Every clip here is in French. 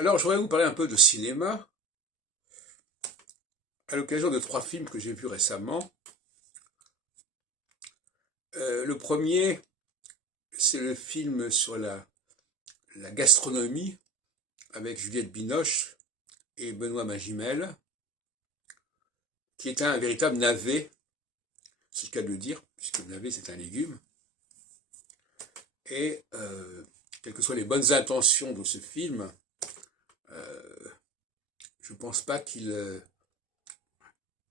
Alors, je voudrais vous parler un peu de cinéma, à l'occasion de 3 films que j'ai vus récemment. Le premier, c'est le film sur la gastronomie, avec Juliette Binoche et Benoît Magimel, qui est un véritable navet, c'est le cas de le dire, puisque le navet c'est un légume. Et quelles que soient les bonnes intentions de ce film, je ne pense pas qu'il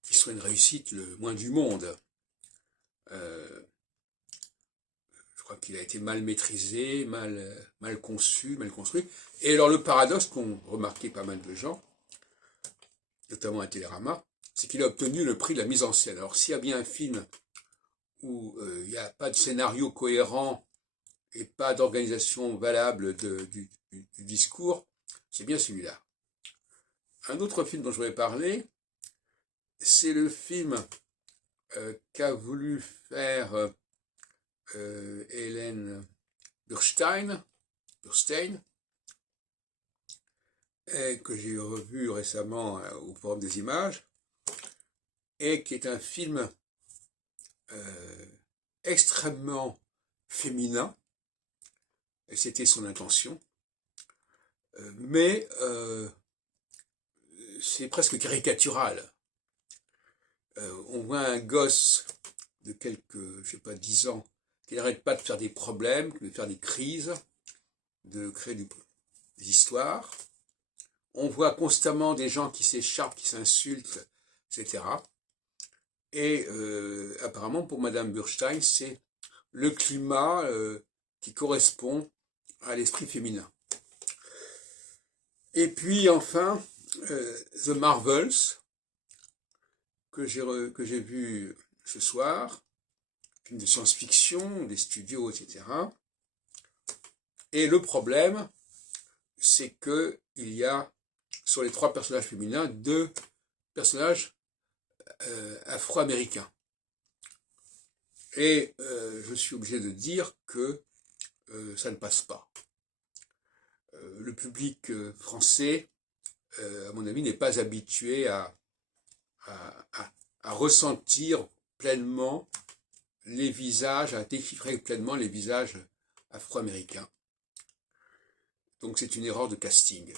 soit une réussite le moins du monde. Je crois qu'il a été mal maîtrisé, mal conçu, mal construit. Et alors le paradoxe qu'ont remarqué pas mal de gens, notamment à Télérama, c'est qu'il a obtenu le prix de la mise en scène. Alors s'il y a bien un film où il n'y a pas de scénario cohérent et pas d'organisation valable du discours, c'est bien celui-là. Un autre film dont je voudrais parler, c'est le film qu'a voulu faire Hélène Burstein, que j'ai revu récemment au Forum des Images, et qui est un film extrêmement féminin, et c'était son intention, mais c'est presque caricatural. On voit un gosse de quelques, je sais pas, 10 ans, qui n'arrête pas de faire des problèmes, de faire des crises, de créer des histoires. On voit constamment des gens qui s'écharpent, qui s'insultent, etc. Et apparemment, pour Madame Burstein, c'est le climat qui correspond à l'esprit féminin. Et puis enfin, The Marvels, que j'ai vu ce soir, film de science-fiction, des studios, etc. Et le problème, c'est que il y a, sur les 3 personnages féminins, 2 personnages afro-américains. Et je suis obligé de dire que ça ne passe pas. Le public français, à mon avis, n'est pas habitué à ressentir pleinement les visages, à déchiffrer pleinement les visages afro-américains. Donc c'est une erreur de casting.